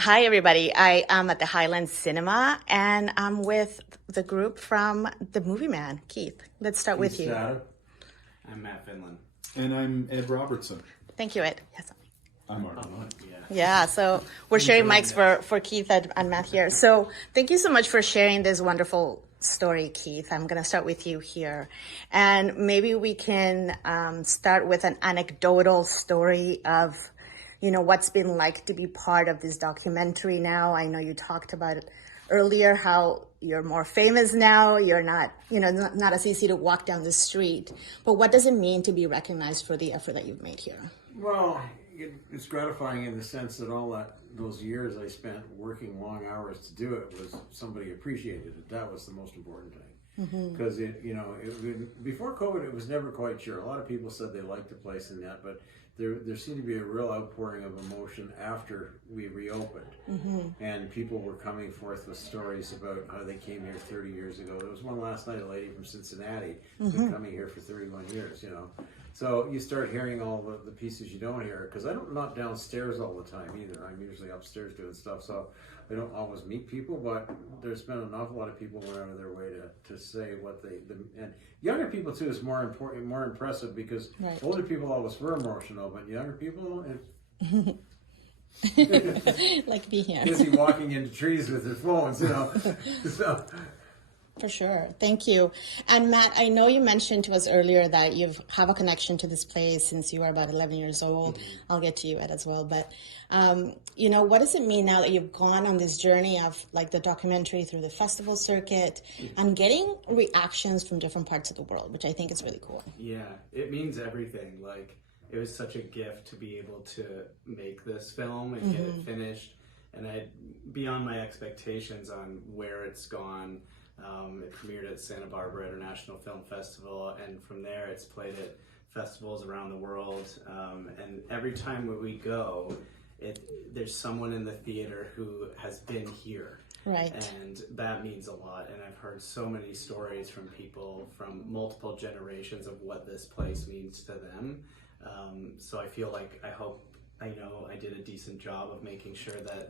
Hi, everybody. I am at the Highlands Cinema, and I'm with the group from The Movie Man. Keith, let's start Keith with you. Stata. I'm Matt Finlin. And I'm Ed Robertson. Thank you, Ed. Yes. I'm Arden. Yeah, so we're sharing mics for Keith and Matt here. So thank you so much for sharing this wonderful story, Keith. I'm going to start with you here. And maybe we can start with an anecdotal story of what's been like to be part of this documentary now. I know you talked about it earlier, how you're more famous now. You're not, not as easy to walk down the street. But what does it mean to be recognized for the effort that you've made here? Well, it's gratifying in the sense that those years I spent working long hours to do it was somebody appreciated it. That was the most important thing. Because before COVID, it was never quite sure. A lot of people said they liked the place and that, but there seemed to be a real outpouring of emotion after we reopened. And people were coming forth with stories about how they came here 30 years ago. There was one last night, a lady from Cincinnati who's been coming here for 31 years, So you start hearing all the pieces you don't hear, because I'm not downstairs all the time either. I'm usually upstairs doing stuff, so I don't always meet people, but there's been an awful lot of people went out of their way to say what and younger people too is more important, more impressive, because older people always were emotional, but younger people, like me here. busy walking into trees with their phones, so. For sure. Thank you. And Matt, I know you mentioned to us earlier that you have a connection to this place since you were about 11 years old. I'll get to you, Ed, as well. But, what does it mean now that you've gone on this journey of like the documentary through the festival circuit and getting reactions from different parts of the world, which I think is really cool. Yeah, it means everything. Like, it was such a gift to be able to make this film and get it finished. And beyond my expectations on where it's gone. It premiered at Santa Barbara International Film Festival, and from there it's played at festivals around the world. And every time we go, there's someone in the theater who has been here. Right. And that means a lot. And I've heard so many stories from people from multiple generations of what this place means to them. So I feel like I know I did a decent job of making sure that,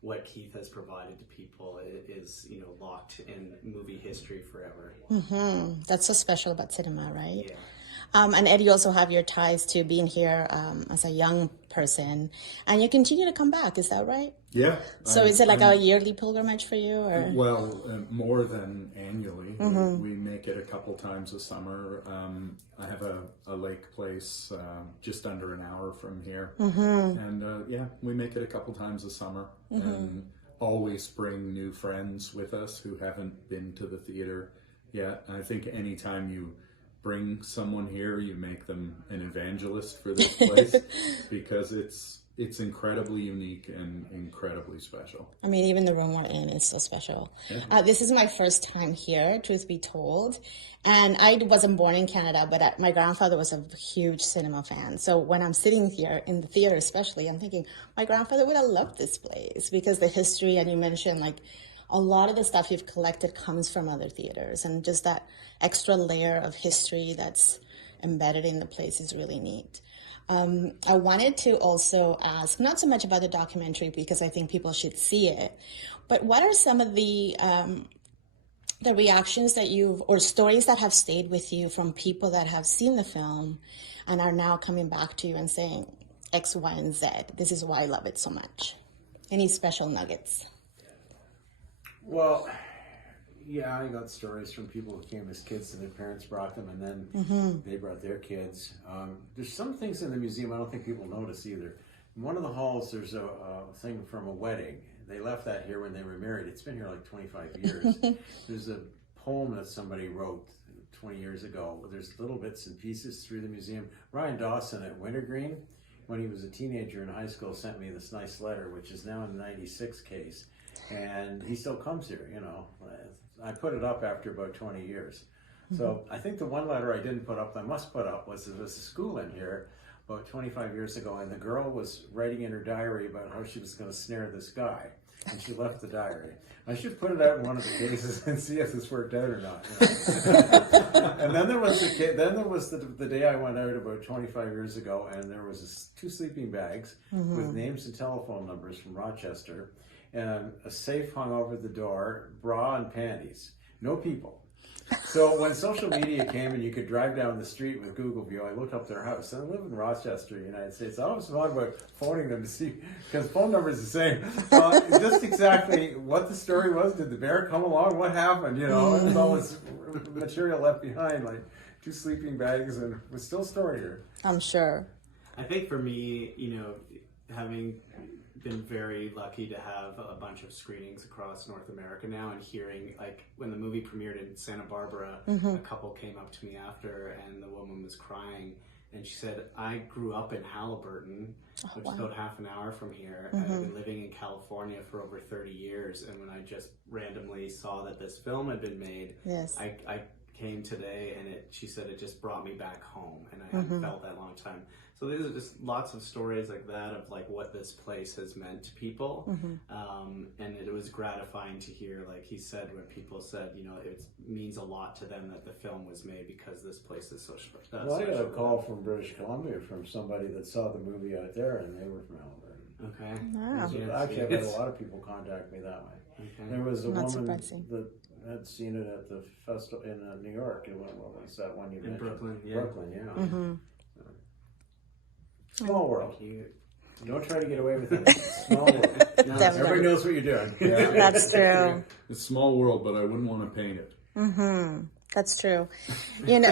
what Keith has provided to people is, locked in movie history forever. That's so special about cinema, right? Yeah. And Ed, you also have your ties to being here as a young person, and you continue to come back. Is that right? Yeah. So is it like a yearly pilgrimage for you, or? Well, more than annually. We make it a couple times a summer. I have a lake place just under an hour from here. And we make it a couple times a summer. And always bring new friends with us who haven't been to the theater yet. And I think anytime you bring someone here, you make them an evangelist for this place because it's incredibly unique and incredibly special. I mean, even the room we're in is so special. Yeah. This is my first time here, truth be told. And I wasn't born in Canada, but my grandfather was a huge cinema fan. So when I'm sitting here in the theater especially, I'm thinking, my grandfather would have loved this place because the history, and you mentioned like a lot of the stuff you've collected comes from other theaters, and just that extra layer of history that's embedded in the place is really neat. I wanted to also ask, not so much about the documentary because I think people should see it, but what are some of the reactions that or stories that have stayed with you from people that have seen the film and are now coming back to you and saying X, Y, and Z, this is why I love it so much? Any special nuggets? Well, yeah, I got stories from people who came as kids and their parents brought them, and then they brought their kids. There's some things in the museum I don't think people notice either. In one of the halls, there's a thing from a wedding. They left that here when they were married. It's been here like 25 years. There's a poem that somebody wrote 20 years ago. There's little bits and pieces through the museum. Ryan Dawson at Wintergreen, when he was a teenager in high school, sent me this nice letter, which is now in the 96 case. And he still comes here, I put it up after about 20 years. So I think the one letter I didn't put up, I must put up, was there was a school in here about 25 years ago, and the girl was writing in her diary about how she was going to snare this guy, and she left the diary. I should put it out in one of the cases and see if this worked out or not. And then there was the day I went out about 25 years ago, and there was 2 sleeping bags with names and telephone numbers from Rochester, and a safe hung over the door, bra and panties, no people. So when social media came and you could drive down the street with Google View, I looked up their house. And I live in Rochester, United States. I always thought about phoning them to see, because phone numbers the same. Just exactly what the story was. Did the bear come along? What happened? You know, there's all this material left behind, like 2 sleeping bags, and we're still stored here. I'm sure. I think for me, you know, having been very lucky to have a bunch of screenings across North America now, and hearing, like, when the movie premiered in Santa Barbara, a couple came up to me after, and the woman was crying, and she said, I grew up in Halliburton, which is about half an hour from here. I've been living in California for over 30 years, and when I just randomly saw that this film had been made, I came today, and she said it just brought me back home, and I hadn't felt that long time. So there's just lots of stories like that of like what this place has meant to people, and it was gratifying to hear, like he said, when people said, you know, it means a lot to them that the film was made because this place is so special. Well, I got a call from British Columbia from somebody that saw the movie out there, and they were from Halliburton. Okay. Wow. So actually, I've had a lot of people contact me that way. Okay. There was a Not woman surprising. that had seen it at the festival in New York. And what was that one you mentioned? Brooklyn, yeah. Brooklyn, yeah. Small world. Don't try to get away with it. Small world. Everybody knows what you're doing. Yeah. That's true. It's a small world, but I wouldn't want to paint it. That's true. You know,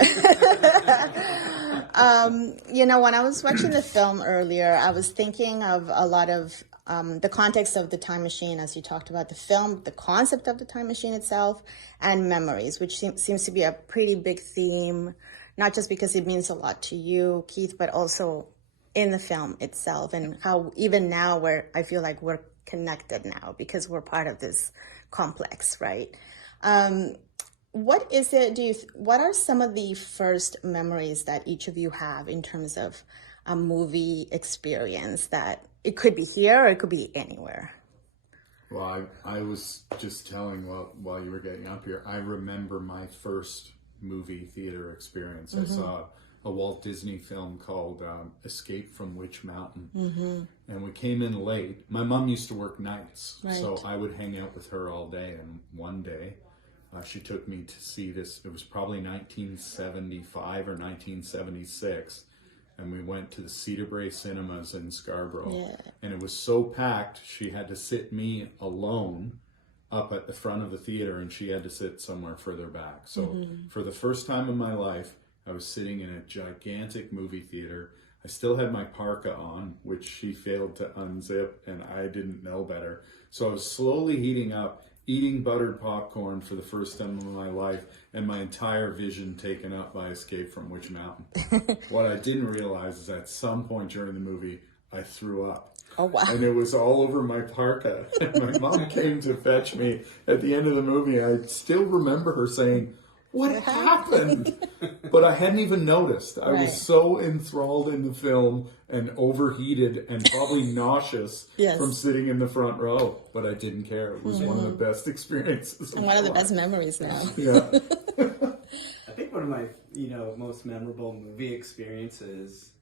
you know, when I was watching the film earlier, I was thinking of a lot of the context of the time machine, as you talked about the film, the concept of the time machine itself, and memories, which seems to be a pretty big theme, not just because it means a lot to you, Keith, but also in the film itself, and how even now I feel like we're connected now because we're part of this complex, right? What is it? What are some of the first memories that each of you have in terms of a movie experience? That it could be here or it could be anywhere. Well, I was just telling while you were getting up here, I remember my first movie theater experience. I saw a Walt Disney film called Escape from Witch Mountain. And we came in late. My mom used to work nights, so I would hang out with her all day. And one day, she took me to see this. It was probably 1975 or 1976. And we went to the Cedarbrae Cinemas in Scarborough. Yeah. And it was so packed, she had to sit me alone up at the front of the theater, and she had to sit somewhere further back. So for the first time in my life, I was sitting in a gigantic movie theater. I still had my parka on, which she failed to unzip, and I didn't know better. So I was slowly heating up, eating buttered popcorn for the first time in my life, and my entire vision taken up by Escape from Witch Mountain. What I didn't realize is at some point during the movie, I threw up. Oh, wow. And it was all over my parka. And my mom came to fetch me at the end of the movie. I still remember her saying, "What happened?" But I hadn't even noticed. I was so enthralled in the film and overheated and probably nauseous from sitting in the front row. But I didn't care. It was one of the best experiences. And one of the best memories now. Yeah. I think one of my, most memorable movie experiences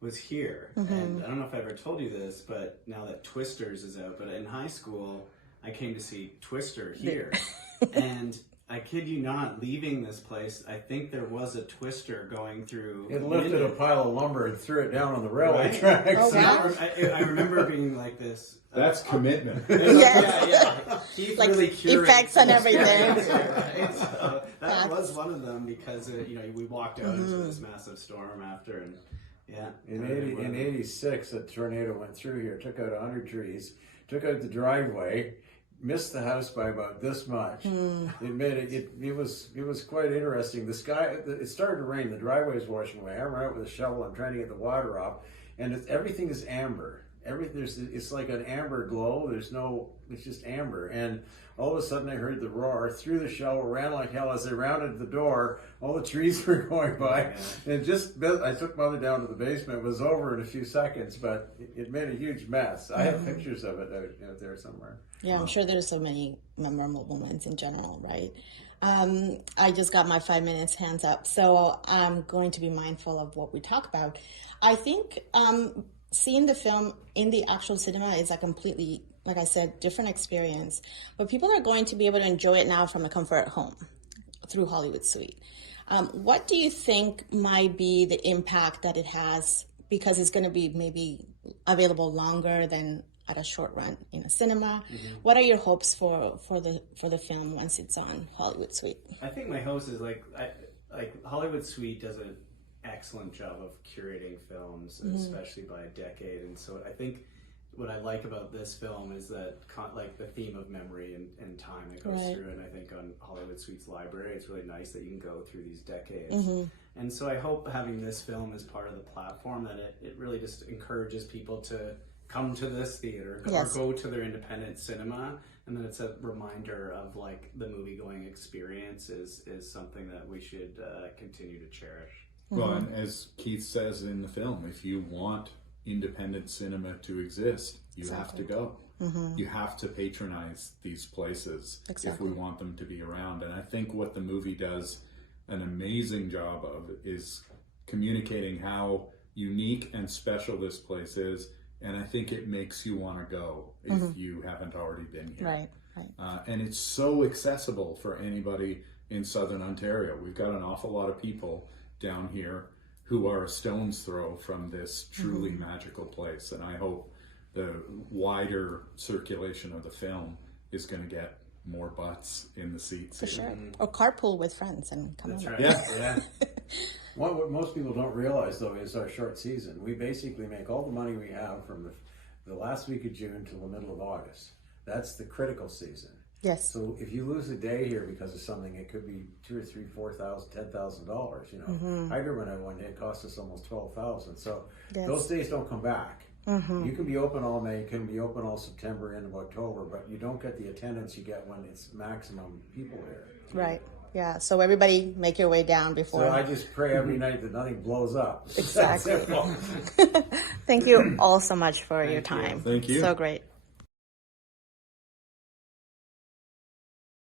was here. And I don't know if I ever told you this, but now that Twisters is out, but in high school, I came to see Twister here. And I kid you not, leaving this place, I think there was a Twister going through. It lifted a pile of lumber and threw it down on the railway tracks. Oh, wow. I remember being like this. That's commitment. Yeah. Keith Like really curates effects and everything. Right? So that was one of them because we walked out into this massive storm after, and in 86, a tornado went through here, took out 100 trees, took out the driveway, missed the house by about this much. It was quite interesting. The sky, it started to rain. The driveway is washing away. I'm out with a shovel. I'm trying to get the water off, and everything is amber. it's like an amber glow. It's just amber. And all of a sudden I heard the roar through the show, ran like hell. As they rounded the door, all the trees were going by. And I took Mother down to the basement. It was over in a few seconds, but it made a huge mess. I have pictures of it out there somewhere. Yeah, I'm sure there's so many memorable moments in general, right? I just got my 5 minutes hands up, so I'm going to be mindful of what we talk about. I think seeing the film in the actual cinema is a completely, like I said, different experience. But people are going to be able to enjoy it now from the comfort at home through Hollywood Suite. What do you think might be the impact that it has, because it's going to be maybe available longer than at a short run in a cinema? What are your hopes for the film once it's on Hollywood Suite? I think my hopes is like Hollywood Suite does an excellent job of curating films, especially by a decade. And so I think what I like about this film is that like the theme of memory and time that goes through. And I think on Hollywood Suite's library, it's really nice that you can go through these decades. And so I hope having this film as part of the platform, that it really just encourages people to come to this theater or go to their independent cinema, and then it's a reminder of like the movie going experience is something that we should continue to cherish. Well, and as Keith says in the film, if you want independent cinema to exist, you have to go. You have to patronize these places if we want them to be around. And I think what the movie does an amazing job of is communicating how unique and special this place is. And I think it makes you want to go if you haven't already been here. Right. And it's so accessible for anybody in Southern Ontario. We've got an awful lot of people down here who are a stone's throw from this truly magical place. And I hope the wider circulation of the film is going to get more butts in the seats. For sure. Or carpool with friends and come over. Right. Yeah. What most people don't realize, though, is our short season. We basically make all the money we have from the last week of June till the middle of August. That's the critical season. Yes. So if you lose a day here because of something, it could be $2,000 or $3,000, $4,000, $10,000. You know, Hyderman had one day it cost us almost $12,000. So those days don't come back. You can be open all May, you can be open all September into October, but you don't get the attendance you get when it's maximum people there. Right. Yeah. So everybody make your way down before. So I just pray every night that nothing blows up. Exactly. Thank you all so much for your time. Thank you. So great.